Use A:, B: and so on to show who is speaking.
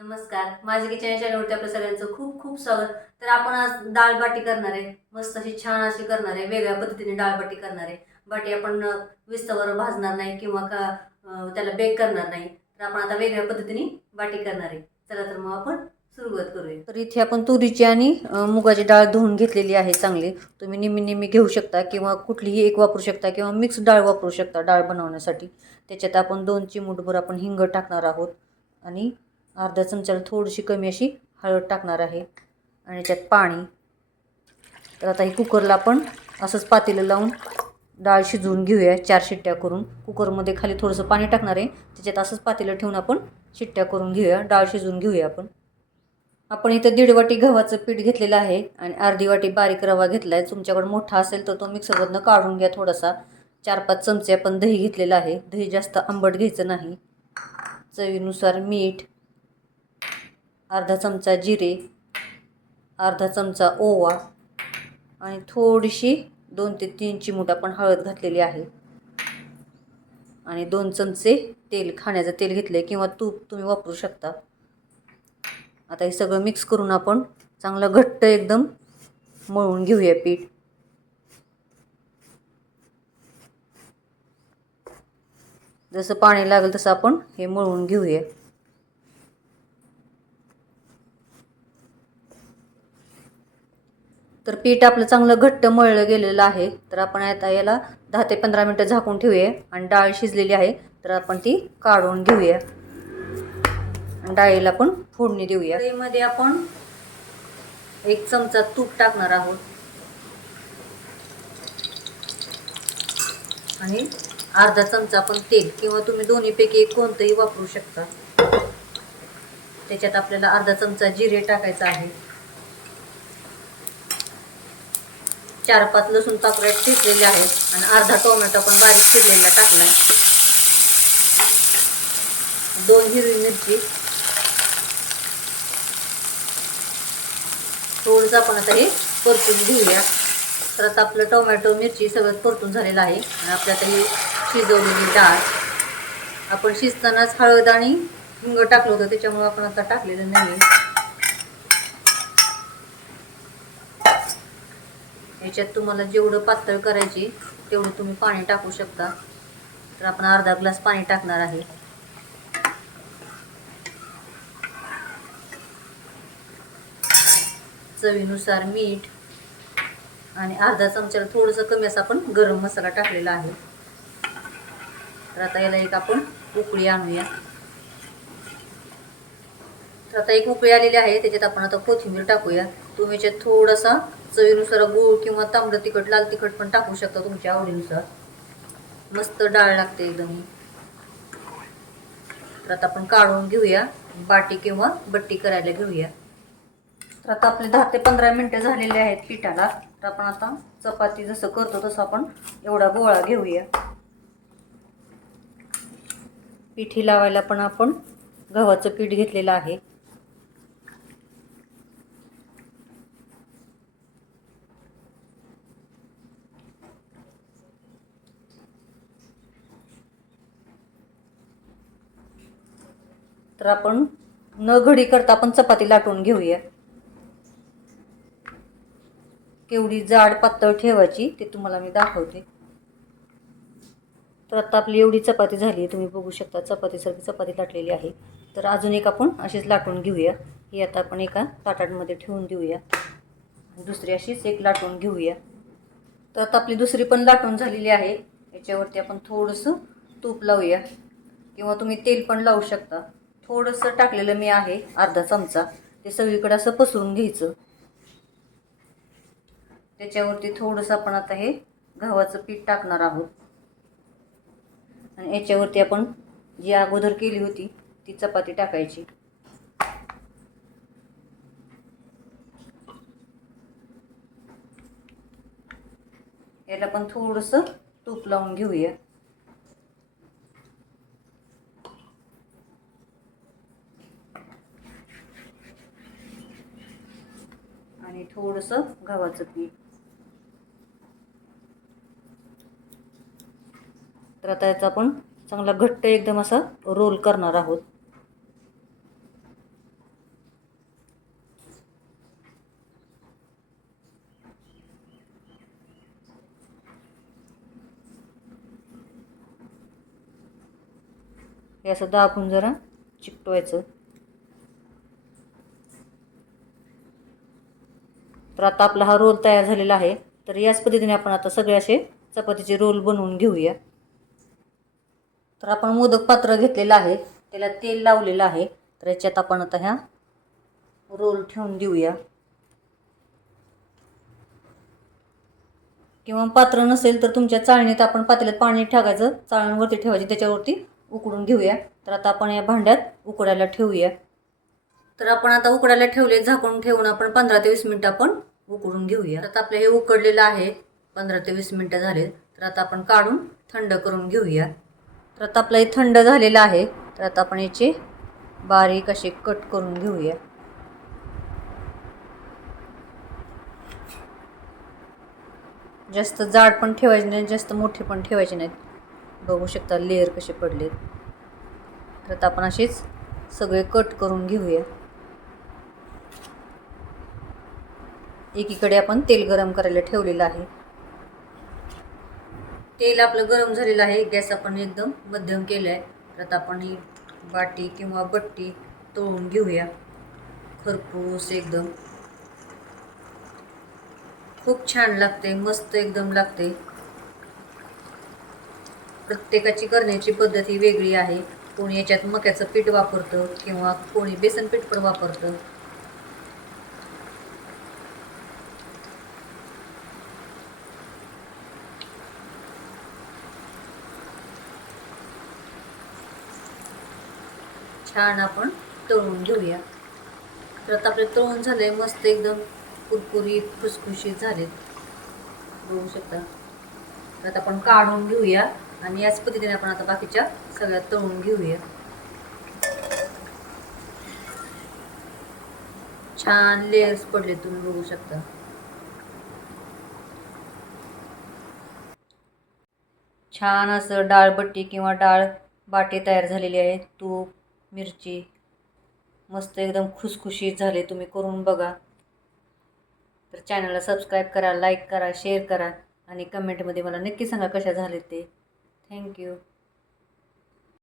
A: नमस्कार. माझे किचन चॅनलवरती आपल्या सगळ्यांचं खूप खूप स्वागत. तर आपण आज डाळ बाटी करणार आहे. मस्त अशी छान अशी करणार आहे. वेगळ्या पद्धतीने डाळ बाटी करणार आहे. बाटी आपण विस्तवर भाजणार नाही किंवा का त्याला बेक करणार नाही. तर आपण आता वेगळ्या पद्धतीने बाटी करणार आहे. चला तर मग आपण सुरुवात करूया. तर इथे आपण तुरीची आणि मुगाची डाळ धुवून घेतलेली आहे चांगली. तुम्ही निम्मी निम्मी घेऊ शकता किंवा कुठलीही एक वापरू शकता किंवा मिक्स डाळ वापरू शकता डाळ बनवण्यासाठी. त्याच्यात आपण दोन चिमूटभर आपण हिंग टाकणार आहोत आणि अर्धा चमच्याला थोडीशी कमी अशी हळद टाकणार आहे. आणि त्यात पाणी. तर आता हे कुकरला आपण असंच पातेलं लावून डाळ शिजवून घेऊया चार शिट्ट्या करून. कुकरमध्ये खाली थोडंसं पाणी टाकणार आहे. त्याच्यात असंच पातेलं ठेवून आपण शिट्ट्या करून घेऊया डाळ शिजवून घेऊया आपण. आपण इथं दीड वाटी गव्हाचं पीठ घेतलेलं आहे आणि अर्धी वाटी बारीक रवा घेतला आहे तुमच्याकडे मोठा असेल तर तो मिक्सरमधनं काढून घ्या थोडासा. चार पाच चमचे आपण दही घेतलेलं आहे. दही जास्त आंबट घ्यायचं नाही. चवीनुसार मीठ अर्धा चमचा जिरे अर्धा चमचा ओवा आणि थोडीशी दोन ते तीन चिमूट आपण हळद घातलेली आहे. आणि दोन चमचे तेल खाण्याचं तेल घेतलं आहे किंवा तूप तुम्ही वापरू शकता. आता हे सगळं मिक्स करून आपण चांगलं घट्ट एकदम मळून घेऊया पीठ. जसं पाणी लागेल तसं आपण हे मळून घेऊया. तर पीठ आपलं चांगलं घट्ट मळलं गेलेलं आहे. तर आपण आता याला दहा ते पंधरा मिनटं झाकून ठेवूया. आणि डाळ शिजलेली आहे. तर आपण ती काढून घेऊया. आणि डाळीला पण फोडणी देऊया. मध्ये आपण एक चमचा तूप टाकणार आहोत. आणि अर्धा चमचा आपण तेल. किंवा तुम्ही दोन्हीपैकी एक कोणतंही वापरू शकता. त्याच्यात आपल्याला अर्धा चमचा जिरे टाकायचा आहे. चार पाच लसूण पाकळ्या शिजलेले आहेत आणि अर्धा टोमॅटो आपण बारीक शिजलेला टाकला दोन हिरवी मिरची. थोडंसं आपण आता हे परतून घेऊया. तर आता आपलं टोमॅटो मिरची सगळं परतून झालेलं आहे. आणि आपल्या आता ही शिजवलेली डाळ. आपण शिजतानाच हळद आणि हिंग टाकलं होतं त्याच्यामुळे आपण आता टाकलेलं नाही ह्याच्यात तुम्हाला जेवढं पातळ करायची तेवढं तुम्ही पाणी टाकू शकता. तर आपण अर्धा ग्लास पाणी टाकणार आहे. चवीनुसार मीठ आणि अर्धा चमच्याला थोडंसं कमी असं आपण गरम मसाला टाकलेला आहे. तर आता याला एक आपण उकळी आणूया. तर आता एक उकळी आलेली आहे त्याच्यात आपण आता कोथिंबीर टाकूया. तुम्ही याच्यात थोडासा चवीनुसार गूळ किंवा तांबडं तिखट लाल तिखट पण टाकू शकता तुमच्या आवडीनुसार. मस्त डाळ लागते एकदम. ही. तर आता आपण काढून घेऊया. बाटी किंवा बट्टी करायला घेऊया. तर आता आपले दहा ते पंधरा मिनटं झालेले आहेत पिठाला. तर आपण आता चपाती जसं करतो तसं आपण एवढा गोळा घेऊया. पिठी लावायला पण आपण गव्हाचं पीठ घेतलेलं आहे. तर आपण न घडी करता आपण चपाती लाटून घेऊया. केवढी जाड पातळ ठेवायची ते तुम्हाला मी दाखवते. तर आता आपली एवढी चपाती झाली आहे तुम्ही बघू शकता चपातीसारखी चपाती लाटलेली आहे. तर अजून एक आपण अशीच लाटून घेऊया. ही आता आपण एका ताटांमध्ये ठेवून देऊया. दुसरी अशीच एक लाटून घेऊया. तर आता आपली दुसरी पण लाटून झालेली आहे. याच्यावरती आपण थोडंसं तूप लावूया. किंवा तुम्ही तेल पण लावू शकता. थोडंसं टाकलेलं मी आहे अर्धा चमचा. ते सगळीकडे असं पसरून घ्यायचं. त्याच्यावरती थोडंसं आपण आता हे गव्हाचं पीठ टाकणार आहोत. आणि याच्यावरती आपण जी अगोदर केली होती ती चपाती टाकायची. याला पण थोडंसं तूप लावून घेऊया. आणि थोडंसं गव्हाचं पीठ. तर आता याचा आपण चांगला घट्ट एकदम असा रोल करणार आहोत. हे असं आपण जरा चिकटवायचं. तर आता आपला हा रोल तयार झालेला आहे. तर याच पद्धतीने आपण आता सगळे असे चपातीचे रोल बनवून घेऊया. तर आपण मोदक पात्र घेतलेलं आहे. त्याला तेल लावलेलं आहे. तर याच्यात आपण आता ह्या रोल ठेवून देऊया. किंवा पात्र नसेल तर तुमच्या चाळणीत आपण पातेल्यात पाणी टाकायचं. चाळणीवरती ठेवायची. त्याच्यावरती उकडून घेऊया. तर आता आपण या भांड्यात उकडायला ठेवूया. तर आपण आता उकडायला ठेवले झाकून ठेवून आपण पंधरा ते वीस मिनटं आपण उकडून घेऊया. आता आपलं हे उकडलेलं आहे. पंधरा ते वीस मिनटं झाले तर आता आपण काढून थंड करून घेऊया. तर आता आपलं हे थंड झालेलं आहे. तर आता आपण याचे बारीक असे कट करून घेऊया. जास्त जाड पण ठेवायचे नाही जास्त मोठे पण ठेवायचे नाहीत. बघू शकता लेअर कसे पडलेत. तर आता आपण असेच सगळे कट करून घेऊया. एकीकडे आपण तेल गरम करायला ठेवलेलं आहे. तेल आपलं गरम झालेलं आहे. गॅस आपण एकदम मध्यम केलं आहे तर आता आपण ही बाटी किंवा बट्टी तळून घेऊया. खरपूस एकदम. खूप छान लागते मस्त एकदम लागते प्रत्येकाची करण्याची पद्धत ही वेगळी आहे. कोणी याच्यात मक्याचं पीठ वापरतं किंवा कोणी बेसन पीठ पण वापरतं. छान आपण तळून घेऊया. तर आता आपले तळून झाले मस्त एकदम कुरकुरीत खुसखुशीत झालेत. बघू शकता. तर आता आपण काढून घेऊया आणि याच पद्धतीने आपण आता बाकीच्या सगळ्या तळून घेऊया. छान लेयर्स पडले तुम्ही बघू शकता. छान असं डाळबट्टी किंवा डाळ बाटी तयार झालेली आहे. तूप मिरची. मस्त एकदम खुसखुशीत झाले तुम्ही करून बघा. तर चॅनलला सबस्क्राईब करा लाईक करा शेअर करा आणि कमेंटमध्ये मला नक्की सांगा कशा झाले ते. थँक्यू